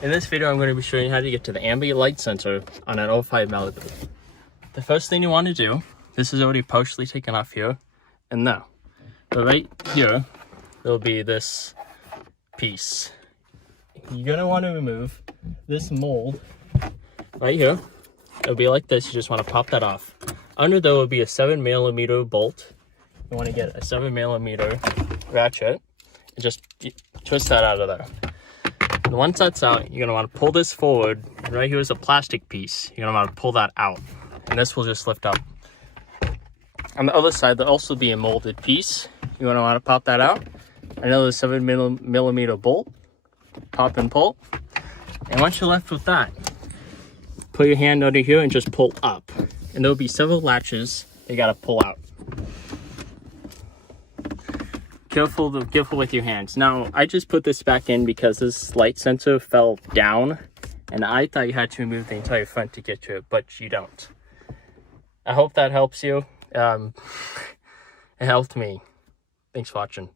In this video, I'm going to be showing you how to get to the ambient light sensor on an 05 Malibu. The first thing you want to do, this is already partially taken off here, and now, so right here, there'll be this piece. You're going to want to remove this mold right here. It'll be like this. You just want to pop that off. Under there will be a 7mm bolt. You want to get a 7mm ratchet and just twist that out of there. And once that's out, you're going to want to pull this forward. And right here is a plastic piece. You're going to want to pull that out. And this will just lift up. On the other side, there'll also be a molded piece. You're going to want to pop that out. Another 7mm bolt. Pop and pull. And once you're left with that, put your hand under here and just pull up. And there'll be several latches you got to pull out. Careful with your hands. Now, I just put this back in because this light sensor fell down, and I thought you had to remove the entire front to get to it, but you don't. I hope that helps you. It helped me. Thanks for watching.